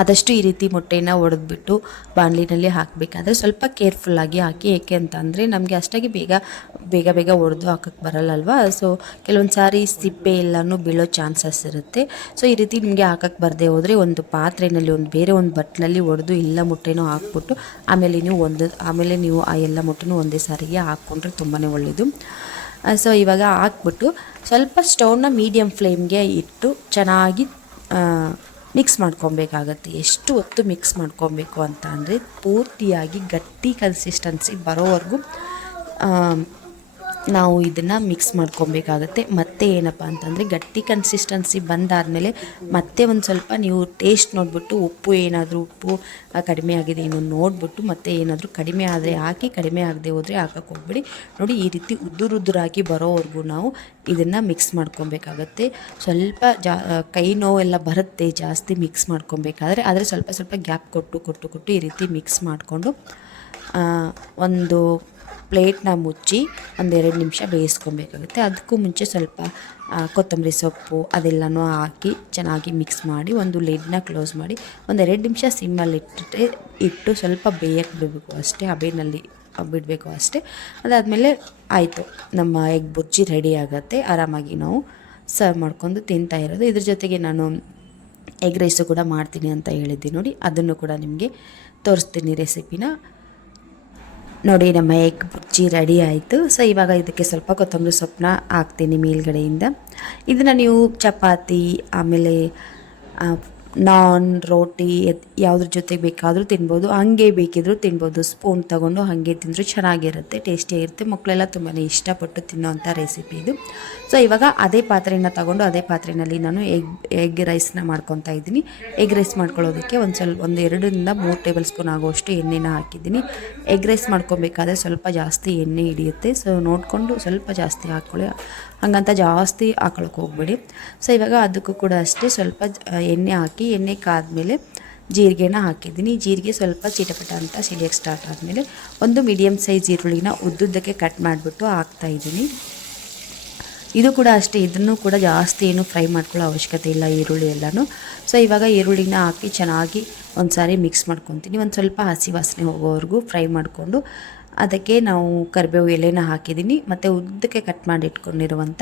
ಆದಷ್ಟು ಈ ರೀತಿ ಮೊಟ್ಟೆನ ಒಡೆದ್ಬಿಟ್ಟು ಬಾಣಲಿನಲ್ಲಿ ಹಾಕಬೇಕಾದ್ರೆ ಸ್ವಲ್ಪ ಕೇರ್ಫುಲ್ಲಾಗಿ ಹಾಕಿ, ಏಕೆ ಅಂತ ಅಂದರೆ ನಮಗೆ ಅಷ್ಟಾಗಿ ಬೇಗ ಬೇಗ ಬೇಗ ಒಡೆದು ಹಾಕಕ್ಕೆ ಬರಲ್ಲಲ್ವಾ? ಸೊ ಕೆಲವೊಂದು ಸಾರಿ ಸಿಪ್ಪೆ ಎಲ್ಲನೂ ಬೀಳೋ ಚಾನ್ಸಸ್ ಇರುತ್ತೆ. ಸೊ ಈ ರೀತಿ ನಿಮಗೆ ಹಾಕಕ್ಕೆ ಬರದೇ ಹೋದರೆ ಒಂದು ಪಾತ್ರೆಯಲ್ಲಿ ಒಂದು ಬೇರೆ ಒಂದು ಬಟ್ಲಲ್ಲಿ ಒಡೆದು ಎಲ್ಲ ಮೊಟ್ಟೆನೂ ಹಾಕ್ಬಿಟ್ಟು, ಆಮೇಲೆ ನೀವು ಒಂದು, ಆಮೇಲೆ ನೀವು ಆ ಎಲ್ಲ ಮೊಟ್ಟೆನೂ ಒಂದೇ ಸಾರಿಗೆ ಹಾಕ್ಕೊಂಡ್ರೆ ತುಂಬಾ ಒಳ್ಳೆಯದು ಸೊ ಇವಾಗ ಹಾಕ್ಬಿಟ್ಟು ಸ್ವಲ್ಪ ಸ್ಟೌವ್ನ ಮೀಡಿಯಮ್ ಫ್ಲೇಮ್ಗೆ ಇಟ್ಟು ಚೆನ್ನಾಗಿ ಮಿಕ್ಸ್ ಮಾಡ್ಕೊಬೇಕಾಗತ್ತೆ. ಎಷ್ಟು ಹೊತ್ತು ಮಿಕ್ಸ್ ಮಾಡ್ಕೊಬೇಕು ಅಂತ ಅಂದರೆ ಪೂರ್ತಿಯಾಗಿ ಗಟ್ಟಿ ಕನ್ಸಿಸ್ಟೆನ್ಸಿ ಬರೋವರೆಗೂ ನಾವು ಇದನ್ನು ಮಿಕ್ಸ್ ಮಾಡ್ಕೊಬೇಕಾಗತ್ತೆ. ಮತ್ತೆ ಏನಪ್ಪ ಅಂತಂದರೆ ಗಟ್ಟಿ ಕನ್ಸಿಸ್ಟೆನ್ಸಿ ಬಂದಾದಮೇಲೆ ಮತ್ತೆ ಒಂದು ಸ್ವಲ್ಪ ನೀವು ಟೇಸ್ಟ್ ನೋಡಿಬಿಟ್ಟು ಉಪ್ಪು ಏನಾದರೂ ಉಪ್ಪು ಕಡಿಮೆ ಆಗಿದೆ ಏನೋ ನೋಡಿಬಿಟ್ಟು ಮತ್ತೆ ಏನಾದರೂ ಕಡಿಮೆ ಆದರೆ ಹಾಕಿ, ಕಡಿಮೆ ಆಗದೆ ಹೋದರೆ ಹಾಕಕ್ಕೆ ಹೋಗ್ಬಿಡಿ. ನೋಡಿ ಈ ರೀತಿ ಉದ್ದುರುದ್ದುರಾಗಿ ಬರೋವರೆಗೂ ನಾವು ಇದನ್ನು ಮಿಕ್ಸ್ ಮಾಡ್ಕೊಬೇಕಾಗತ್ತೆ. ಸ್ವಲ್ಪ ಜಾ ಕೈ ನೋವೆಲ್ಲ ಬರುತ್ತೆ ಜಾಸ್ತಿ ಮಿಕ್ಸ್ ಮಾಡ್ಕೊಬೇಕಾದ್ರೆ, ಆದರೆ ಸ್ವಲ್ಪ ಸ್ವಲ್ಪ ಗ್ಯಾಪ್ ಕೊಟ್ಟು ಕೊಟ್ಟು ಕೊಟ್ಟು ಈ ರೀತಿ ಮಿಕ್ಸ್ ಮಾಡಿಕೊಂಡು ಒಂದು ಪ್ಲೇಟ್ನ ಮುಚ್ಚಿ ಒಂದೆರಡು ನಿಮಿಷ ಬೇಯಿಸ್ಕೊಬೇಕಾಗುತ್ತೆ. ಅದಕ್ಕೂ ಮುಂಚೆ ಸ್ವಲ್ಪ ಕೊತ್ತಂಬರಿ ಸೊಪ್ಪು ಅದೆಲ್ಲನೂ ಹಾಕಿ ಚೆನ್ನಾಗಿ ಮಿಕ್ಸ್ ಮಾಡಿ ಒಂದು ಲಿಡ್ನ ಕ್ಲೋಸ್ ಮಾಡಿ ಒಂದೆರಡು ನಿಮಿಷ ಸಿಮ್ಮಲ್ಲಿ ಇಟ್ಟರೆ ಇಟ್ಟು ಸ್ವಲ್ಪ ಬೇಯಕ್ಕೆ ಬಿಡಬೇಕು ಅಷ್ಟೇ, ಹಬೆನಲ್ಲಿ ಬಿಡಬೇಕು ಅಷ್ಟೇ. ಅದಾದಮೇಲೆ ಆಯಿತು, ನಮ್ಮ ಎಗ್ ಬುರ್ಜಿ ರೆಡಿ ಆಗುತ್ತೆ. ಆರಾಮಾಗಿ ನಾವು ಸರ್ವ್ ಮಾಡ್ಕೊಂಡು ತಿಂತಾ ಇರೋದು. ಇದ್ರ ಜೊತೆಗೆ ನಾನು ಎಗ್ ರೈಸು ಕೂಡ ಮಾಡ್ತೀನಿ ಅಂತ ಹೇಳಿದ್ದೆ ನೋಡಿ. ಅದನ್ನು ಕೂಡ ನಿಮಗೆ ತೋರಿಸ್ತೀನಿ ರೆಸಿಪಿನ. ನೋಡಿ, ನಮ್ಮ ಎಗ್ ಬುಜ್ಜಿ ರೆಡಿ ಆಯಿತು. ಸೊ ಇವಾಗ ಇದಕ್ಕೆ ಸ್ವಲ್ಪ ಕೊತ್ತಂಬರಿ ಸೊಪ್ಪನ್ನ ಹಾಕ್ತೀನಿ ಮೇಲ್ಗಡೆಯಿಂದ. ಇದನ್ನು ನೀವು ಚಪಾತಿ, ಆಮೇಲೆ ನಾನ್, ರೋಟಿ ಯಾವುದ್ರ ಜೊತೆಗೆ ಬೇಕಾದರೂ ತಿನ್ಬೋದು. ಹಾಗೆ ಬೇಕಿದ್ರು ತಿನ್ಬೋದು. ಸ್ಪೂನ್ ತಗೊಂಡು ಹಾಗೆ ತಿಂದರೂ ಚೆನ್ನಾಗಿರುತ್ತೆ ಟೇಸ್ಟಿಯಾಗಿರುತ್ತೆ ಮಕ್ಕಳೆಲ್ಲ ತುಂಬಾ ಇಷ್ಟಪಟ್ಟು ತಿನ್ನೋವಂಥ ರೆಸಿಪಿ ಇದು. ಸೊ ಇವಾಗ ಅದೇ ಪಾತ್ರೆನ ತಗೊಂಡು ಅದೇ ಪಾತ್ರೆಯಲ್ಲಿ ನಾನು ಎಗ್ ಎಗ್ ರೈಸ್ನ ಮಾಡ್ಕೊತಾ ಇದ್ದೀನಿ. ಎಗ್ ರೈಸ್ ಮಾಡ್ಕೊಳ್ಳೋದಕ್ಕೆ ಒಂದು ಸ್ವಲ್ಪ, ಒಂದು ಎರಡರಿಂದ ಮೂರು ಟೇಬಲ್ ಸ್ಪೂನ್ ಆಗುವಷ್ಟು ಎಣ್ಣೆನ ಹಾಕಿದ್ದೀನಿ. ಎಗ್ ರೈಸ್ ಮಾಡ್ಕೊಬೇಕಾದ್ರೆ ಸ್ವಲ್ಪ ಜಾಸ್ತಿ ಎಣ್ಣೆ ಹಿಡಿಯುತ್ತೆ. ಸೊ ನೋಡಿಕೊಂಡು ಸ್ವಲ್ಪ ಜಾಸ್ತಿ ಹಾಕ್ಕೊಳ್ಳಿ. ಹಂಗಂತ ಜಾಸ್ತಿ ಹಾಕೊಳಕ್ಕೆ ಹೋಗ್ಬೇಡಿ. ಸೊ ಇವಾಗ ಅದಕ್ಕೂ ಕೂಡ ಅಷ್ಟೇ ಸ್ವಲ್ಪ ಎಣ್ಣೆ ಹಾಕಿ ಎಣ್ಣೆ ಕಾದ್ಮೇಲೆ ಜೀರಿಗೆನ ಹಾಕಿದ್ದೀನಿ. ಜೀರಿಗೆ ಸ್ವಲ್ಪ ಚಿಟಪಟ ಅಂತ ಸಿಡಿಯೋಕ್ಕೆ ಸ್ಟಾರ್ಟ್ ಆದಮೇಲೆ ಒಂದು ಮೀಡಿಯಮ್ ಸೈಜ್ ಈರುಳ್ಳಿನ ಉದ್ದುದ್ದಕ್ಕೆ ಕಟ್ ಮಾಡಿಬಿಟ್ಟು ಹಾಕ್ತಾಯಿದ್ದೀನಿ ಇದು ಕೂಡ ಅಷ್ಟೇ, ಇದನ್ನು ಕೂಡ ಜಾಸ್ತಿ ಏನು ಫ್ರೈ ಮಾಡ್ಕೊಳ್ಳೋ ಅವಶ್ಯಕತೆ ಇಲ್ಲ ಈರುಳ್ಳಿ ಎಲ್ಲನೂ. ಸೊ ಇವಾಗ ಈರುಳ್ಳಿನ ಹಾಕಿ ಚೆನ್ನಾಗಿ ಒಂದು ಸಾರಿ ಮಿಕ್ಸ್ ಮಾಡ್ಕೊತೀನಿ. ಒಂದು ಸ್ವಲ್ಪ ಹಸಿ ವಾಸನೆ ಹೋಗೋವರೆಗೂ ಫ್ರೈ ಮಾಡಿಕೊಂಡು ಅದಕ್ಕೆ ನಾವು ಕರಿಬೇವು ಎಲೆನ ಹಾಕಿದ್ದೀನಿ. ಮತ್ತು ಉದ್ದಕ್ಕೆ ಕಟ್ ಮಾಡಿ ಇಟ್ಕೊಂಡಿರುವಂಥ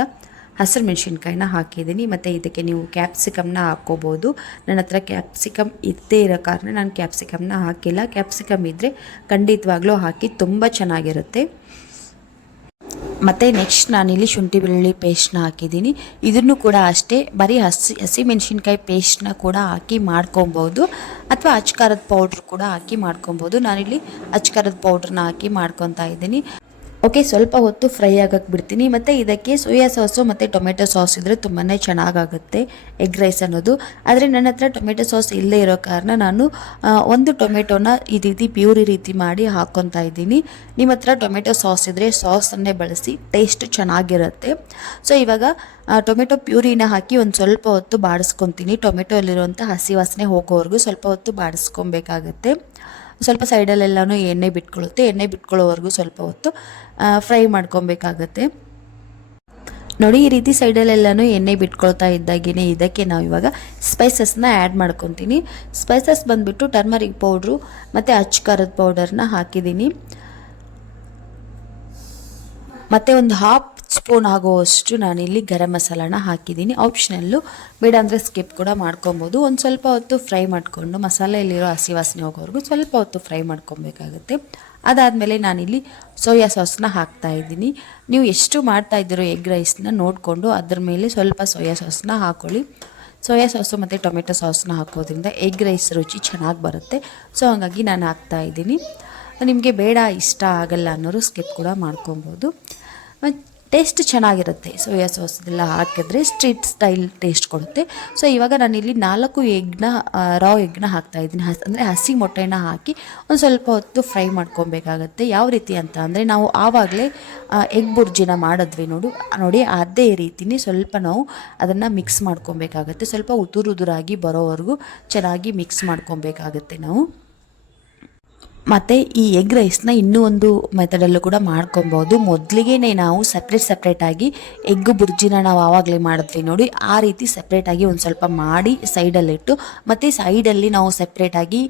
ಹಸಿರು ಮೆಣಸಿನ್ಕಾಯಿನ ಹಾಕಿದ್ದೀನಿ. ಮತ್ತು ಇದಕ್ಕೆ ನೀವು ಕ್ಯಾಪ್ಸಿಕಮ್ನ ಹಾಕ್ಕೋಬೋದು. ನನ್ನ ಹತ್ರ ಕ್ಯಾಪ್ಸಿಕಮ್ ಇದ್ದೇ ಇರೋ ಕಾರಣ ನಾನು ಕ್ಯಾಪ್ಸಿಕಮ್ನ ಹಾಕಿಲ್ಲ. ಕ್ಯಾಪ್ಸಿಕಮ್ ಇದ್ದರೆ ಖಂಡಿತವಾಗ್ಲೂ ಹಾಕಿ ತುಂಬ ಚೆನ್ನಾಗಿರುತ್ತೆ. ಮತ್ತು ನೆಕ್ಸ್ಟ್ ನಾನಿಲ್ಲಿ ಶುಂಠಿ ಬೆಳ್ಳುಳ್ಳಿ ಪೇಸ್ಟ್ನ ಹಾಕಿದ್ದೀನಿ. ಇದನ್ನು ಕೂಡ ಅಷ್ಟೇ, ಬರೀ ಹಸಿ ಹಸಿ ಮೆಣಸಿನ್ಕಾಯಿ ಪೇಸ್ಟ್ನ ಕೂಡ ಹಾಕಿ ಮಾಡ್ಕೊಬೋದು. ಅಥವಾ ಅಚ್ಕಾರದ ಪೌಡ್ರ್ ಕೂಡ ಹಾಕಿ ಮಾಡ್ಕೊಬೋದು. ನಾನಿಲ್ಲಿ ಅಚ್ಕಾರದ ಪೌಡ್ರನ್ನ ಹಾಕಿ ಮಾಡ್ಕೊತಾ ಇದ್ದೀನಿ. ಓಕೆ, ಸ್ವಲ್ಪ ಹೊತ್ತು ಫ್ರೈ ಆಗಕ್ಕೆ ಬಿಡ್ತೀನಿ. ಮತ್ತು ಇದಕ್ಕೆ ಸೋಯಾ ಸಾಸು ಮತ್ತು ಟೊಮೆಟೊ ಸಾಸ್ ಇದ್ದರೆ ತುಂಬಾ ಚೆನ್ನಾಗಾಗುತ್ತೆ ಎಗ್ ರೈಸ್ ಅನ್ನೋದು. ಆದರೆ ನನ್ನ ಹತ್ರ ಟೊಮೆಟೊ ಸಾಸ್ ಇಲ್ಲದೇ ಇರೋ ಕಾರಣ ನಾನು ಒಂದು ಟೊಮೆಟೊನ ಈ ರೀತಿ ಪ್ಯೂರಿ ರೀತಿ ಮಾಡಿ ಹಾಕ್ಕೊತಾ ಇದ್ದೀನಿ. ನಿಮ್ಮ ಹತ್ರ ಟೊಮೆಟೊ ಸಾಸ್ ಇದ್ದರೆ ಸಾಸನ್ನೇ ಬಳಸಿ, ಟೇಸ್ಟ್ ಚೆನ್ನಾಗಿರುತ್ತೆ. ಸೊ, ಇವಾಗ ಟೊಮೆಟೊ ಪ್ಯೂರಿನ ಹಾಕಿ ಒಂದು ಸ್ವಲ್ಪ ಹೊತ್ತು ಬಾಡಿಸ್ಕೊತೀನಿ. ಟೊಮೆಟೊಲ್ಲಿರುವಂಥ ಹಸಿ ವಾಸನೆ ಹೋಗೋವರೆಗೂ ಸ್ವಲ್ಪ ಹೊತ್ತು ಬಾಡಿಸ್ಕೊಬೇಕಾಗತ್ತೆ. ಸ್ವಲ್ಪ ಸೈಡಲ್ಲೆಲ್ಲನೂ ಎಣ್ಣೆ ಬಿಟ್ಕೊಳ್ಳುತ್ತೆ ಎಣ್ಣೆ ಬಿಟ್ಕೊಳ್ಳೋವರೆಗೂ ಸ್ವಲ್ಪ ಹೊತ್ತು ಫ್ರೈ ಮಾಡ್ಕೊಬೇಕಾಗತ್ತೆ. ನೋಡಿ, ಈ ರೀತಿ ಸೈಡಲ್ಲೆಲ್ಲನೂ ಎಣ್ಣೆ ಬಿಟ್ಕೊಳ್ತಾ ಇದ್ದಾಗೇ ಇದಕ್ಕೆ ನಾವು ಇವಾಗ ಸ್ಪೈಸಸ್ನ ಆ್ಯಡ್ ಮಾಡ್ಕೊತೀನಿ. ಸ್ಪೈಸಸ್ ಬಂದುಬಿಟ್ಟು ಟರ್ಮರಿಕ್ ಪೌಡ್ರು ಮತ್ತು ಅಚ್ಚ ಖಾರದ ಪೌಡರ್ನ ಹಾಕಿದ್ದೀನಿ. ಮತ್ತು ಒಂದು ಹಾಫ್ ಸ್ಪೂನ್ ಆಗುವಷ್ಟು ನಾನಿಲ್ಲಿ ಗರಂ ಮಸಾಲಾನ ಹಾಕಿದ್ದೀನಿ. ಆಪ್ಷನಲ್ಲು ಬೇಡ ಅಂದರೆ ಸ್ಕಿಪ್ ಕೂಡ ಮಾಡ್ಕೊಬೋದು. ಒಂದು ಸ್ವಲ್ಪ ಹೊತ್ತು ಫ್ರೈ ಮಾಡಿಕೊಂಡು ಮಸಾಲೆಯಲ್ಲಿರೋ ಹಸಿ ವಾಸನೆ ಹೋಗೋವರೆಗೂ ಸ್ವಲ್ಪ ಹೊತ್ತು ಫ್ರೈ ಮಾಡ್ಕೊಬೇಕಾಗುತ್ತೆ. ಅದಾದಮೇಲೆ ನಾನಿಲ್ಲಿ ಸೋಯಾ ಸಾಸ್ನ ಹಾಕ್ತಾ ಇದ್ದೀನಿ. ನೀವು ಎಷ್ಟು ಮಾಡ್ತಾ ಇದ್ದೀರೋ ಎಗ್ ರೈಸ್ನ ನೋಡಿಕೊಂಡು ಅದ್ರ ಮೇಲೆ ಸ್ವಲ್ಪ ಸೋಯಾ ಸಾಸ್ನ ಹಾಕೊಳ್ಳಿ. ಸೋಯಾ ಸಾಸು ಮತ್ತು ಟೊಮೆಟೊ ಸಾಸ್ನ ಹಾಕೋದ್ರಿಂದ ಎಗ್ ರೈಸ್ ರುಚಿ ಚೆನ್ನಾಗಿ ಬರುತ್ತೆ. ಸೊ ಹಾಗಾಗಿ ನಾನು ಹಾಕ್ತಾ ಇದ್ದೀನಿ. ನಿಮಗೆ ಬೇಡ, ಇಷ್ಟ ಆಗಲ್ಲ ಅನ್ನೋರು ಸ್ಕಿಪ್ ಕೂಡ ಮಾಡ್ಕೊಬೋದು. ಟೇಸ್ಟ್ ಚೆನ್ನಾಗಿರುತ್ತೆ. ಸೋಯಾ ಸಾಸ್ ಎಲ್ಲ ಹಾಕಿದ್ರೆ ಸ್ಟ್ರೀಟ್ ಸ್ಟೈಲ್ ಟೇಸ್ಟ್ ಕೊಡುತ್ತೆ. ಸೊ ಇವಾಗ ನಾನಿಲ್ಲಿ ನಾಲ್ಕು ಎಗ್ನ ರಾವ್ ಎಗ್ನ ಹಾಕ್ತಾ ಇದ್ದೀನಿ. ಹಸ್, ಅಂದರೆ ಹಸಿ ಮೊಟ್ಟೆನ ಹಾಕಿ ಒಂದು ಸ್ವಲ್ಪ ಹೊತ್ತು ಫ್ರೈ ಮಾಡ್ಕೊಬೇಕಾಗತ್ತೆ. ಯಾವ ರೀತಿ ಅಂತ ಅಂದರೆ ನಾವು ಆವಾಗಲೇ ಎಗ್ ಬುರ್ಜಿನ ಮಾಡಿದ್ವಿ ನೋಡು. ನೋಡಿ, ಅದೇ ರೀತಿನೇ ಸ್ವಲ್ಪ ನಾವು ಅದನ್ನು ಮಿಕ್ಸ್ ಮಾಡ್ಕೊಬೇಕಾಗತ್ತೆ. ಸ್ವಲ್ಪ ಉದುರು ಉದುರಾಗಿ ಬರೋವರೆಗೂ ಚೆನ್ನಾಗಿ ಮಿಕ್ಸ್ ಮಾಡ್ಕೊಬೇಕಾಗತ್ತೆ ನಾವು. ಮತ್ತು ಈ ಎಗ್ ರೈಸ್ನ ಇನ್ನೂ ಒಂದು ಮೆಥಡಲ್ಲೂ ಕೂಡ ಮಾಡ್ಕೊಬೋದು. ಮೊದಲಿಗೆ ನಾವು ಸಪ್ರೇಟ್ ಸಪ್ರೇಟಾಗಿ ಎಗ್ ಬುರ್ಜಿನ ನಾವು ಆವಾಗಲೇ ಮಾಡಿದ್ವಿ ನೋಡಿ. ಆ ರೀತಿ ಸಪ್ರೇಟಾಗಿ ಒಂದು ಸ್ವಲ್ಪ ಮಾಡಿ ಸೈಡಲ್ಲಿಟ್ಟು ಮತ್ತು ಸೈಡಲ್ಲಿ ನಾವು ಸಪ್ರೇಟಾಗಿ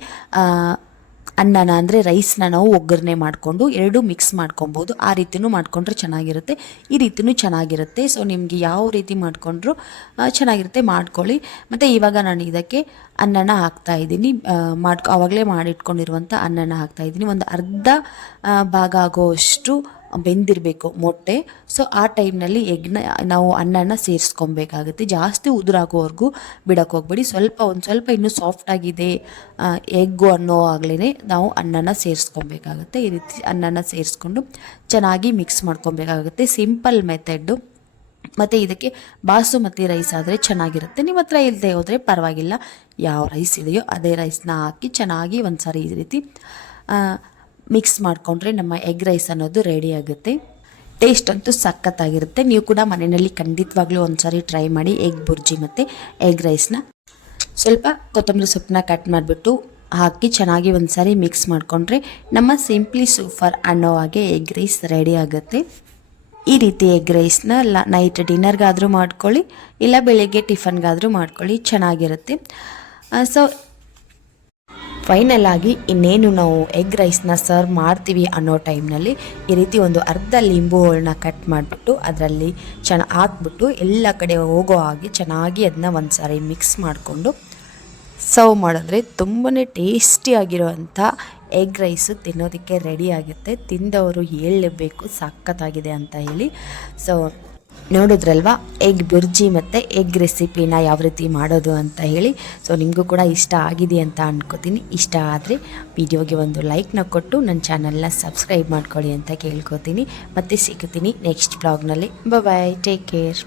ಅನ್ನನ ಅಂದರೆ ರೈಸ್ನ ನಾವು ಒಗ್ಗರಣೆ ಮಾಡಿಕೊಂಡು ಎರಡು ಮಿಕ್ಸ್ ಮಾಡ್ಕೊಬೋದು. ಆ ರೀತಿಯೂ ಮಾಡಿಕೊಂಡ್ರೆ ಚೆನ್ನಾಗಿರುತ್ತೆ. ಈ ರೀತಿಯೂ ಚೆನ್ನಾಗಿರುತ್ತೆ. ಸೊ ನಿಮಗೆ ಯಾವ ರೀತಿ ಮಾಡಿಕೊಂಡ್ರೂ ಚೆನ್ನಾಗಿರುತ್ತೆ ಮಾಡ್ಕೊಳ್ಳಿ. ಮತ್ತು ಇವಾಗ ನಾನು ಇದಕ್ಕೆ ಅನ್ನನ ಹಾಕ್ತಾ ಇದ್ದೀನಿ. ಮಾಡ್ಕೊ ಆವಾಗಲೇ ಮಾಡಿಟ್ಕೊಂಡಿರುವಂಥ ಅನ್ನನ ಹಾಕ್ತಾ ಇದ್ದೀನಿ. ಒಂದು ಅರ್ಧ ಭಾಗ ಆಗೋಷ್ಟು ಬೆಂದಿರಬೇಕು, ಮೊಟ್ಟೆ. ಸೊ ಆ ಟೈಮ್ನಲ್ಲಿ ಎಗ್ನ, ನಾವು ಅನ್ನನ ಸೇರಿಸ್ಕೊಬೇಕಾಗುತ್ತೆ. ಜಾಸ್ತಿ ಉದುರಾಗೋವರೆಗೂ ಬಿಡೋಕ್ಕೆ ಹೋಗ್ಬೇಡಿ. ಸ್ವಲ್ಪ ಒಂದು ಸ್ವಲ್ಪ ಇನ್ನೂ ಸಾಫ್ಟ್ ಆಗಿದೆ ಎಗ್ಗು ಅನ್ನೋ ಆಗಲೇ ನಾವು ಅನ್ನನ ಸೇರಿಸ್ಕೊಬೇಕಾಗುತ್ತೆ. ಈ ರೀತಿ ಅನ್ನನ ಸೇರಿಸ್ಕೊಂಡು ಚೆನ್ನಾಗಿ ಮಿಕ್ಸ್ ಮಾಡ್ಕೊಬೇಕಾಗುತ್ತೆ. ಸಿಂಪಲ್ ಮೆಥಡ್ಡು ಮತ್ತು ಇದಕ್ಕೆ ಬಾಸುಮತಿ ರೈಸ್ ಆದರೆ ಚೆನ್ನಾಗಿರುತ್ತೆ. ನಿಮ್ಮ ಹತ್ರ ಇಲ್ಲದೆ ಹೋದರೆ ಪರವಾಗಿಲ್ಲ. ಯಾವ ರೈಸ್ ಇದೆಯೋ ಅದೇ ರೈಸ್ನ ಹಾಕಿ ಚೆನ್ನಾಗಿ ಒಂದು ಸಾರಿ ಈ ರೀತಿ ಮಿಕ್ಸ್ ಮಾಡಿಕೊಂಡ್ರೆ ನಮ್ಮ ಎಗ್ ರೈಸ್ ಅನ್ನೋದು ರೆಡಿ ಆಗುತ್ತೆ. ಟೇಸ್ಟ್ ಅಂತೂ ಸಖತ್ತಾಗಿರುತ್ತೆ. ನೀವು ಕೂಡ ಮನೆಯಲ್ಲಿ ಖಂಡಿತವಾಗ್ಲೂ ಒಂದು ಸಾರಿ ಟ್ರೈ ಮಾಡಿ ಎಗ್ ಬುರ್ಜಿ ಮತ್ತು ಎಗ್ ರೈಸ್ನ ಸ್ವಲ್ಪ ಕೊತ್ತಂಬರಿ ಸೊಪ್ಪನ್ನ ಕಟ್ ಮಾಡಿಬಿಟ್ಟು ಹಾಕಿ ಚೆನ್ನಾಗಿ ಒಂದು ಸಾರಿ ಮಿಕ್ಸ್ ಮಾಡಿಕೊಂಡ್ರೆ ನಮ್ಮ ಸಿಂಪ್ಲಿ ಸೂಫರ್ ಅನ್ನೋ ಹಾಗೆ ಎಗ್ ರೈಸ್ ರೆಡಿ ಆಗುತ್ತೆ. ಈ ರೀತಿ ಎಗ್ ರೈಸ್ನ ಲ ನೈಟ್ ಡಿನ್ನರ್ಗಾದರೂ ಮಾಡ್ಕೊಳ್ಳಿ, ಇಲ್ಲ ಬೆಳಿಗ್ಗೆ ಟಿಫನ್ಗಾದರೂ ಮಾಡ್ಕೊಳ್ಳಿ, ಚೆನ್ನಾಗಿರುತ್ತೆ. ಸೊ ಫೈನಲ್ ಆಗಿ ಇನ್ನೇನು ನಾವು ಎಗ್ ರೈಸ್ನ ಸರ್ವ್ ಮಾಡ್ತೀವಿ ಅನ್ನೋ ಟೈಮ್ನಲ್ಲಿ ಈ ರೀತಿ ಒಂದು ಅರ್ಧ ಲಿಂಬು ಹೋಳನ್ನ ಕಟ್ ಮಾಡಿಬಿಟ್ಟು ಅದರಲ್ಲಿ ಚೆನ್ನ, ಹಾಕ್ಬಿಟ್ಟು ಎಲ್ಲ ಕಡೆ ಹೋಗೋ ಹಾಗೆ ಚೆನ್ನಾಗಿ ಅದನ್ನ ಒಂದು ಸಾರಿ ಮಿಕ್ಸ್ ಮಾಡಿಕೊಂಡು ಸರ್ವ್ ಮಾಡಿದ್ರೆ. ತುಂಬಾ ಟೇಸ್ಟಿಯಾಗಿರುವಂಥ ಎಗ್ ರೈಸು ತಿನ್ನೋದಕ್ಕೆ ರೆಡಿ ಆಗುತ್ತೆ. ತಿಂದವರು ಹೇಳಲೇಬೇಕು, ಸಖತ್ತಾಗಿದೆ ಅಂತ ಹೇಳಿ. ಸೊ ನೋಡಿದ್ರಲ್ವಾ? ಎಗ್ ಬುರ್ಜಿ ಮತ್ತು ಎಗ್ ರೆಸಿಪಿನ ಯಾವ ರೀತಿ ಮಾಡೋದು ಅಂತ ಹೇಳಿ. ಸೊ ನಿಮಗೂ ಕೂಡ ಇಷ್ಟ ಆಗಿದೆ ಅಂತ ಅಂದ್ಕೋತೀನಿ ಇಷ್ಟ ಆದರೆ ವಿಡಿಯೋಗೆ ಒಂದು ಲೈಕ್ನ ಕೊಟ್ಟು ನನ್ನ ಚಾನಲ್ನ ಸಬ್ಸ್ಕ್ರೈಬ್ ಮಾಡ್ಕೊಳ್ಳಿ ಅಂತ ಕೇಳ್ಕೊತೀನಿ. ಮತ್ತೆ ಸಿಗ್ತೀನಿ ನೆಕ್ಸ್ಟ್ ಬ್ಲಾಗ್ನಲ್ಲಿ ಬಾಯ್ ಟೇಕ್ ಕೇರ್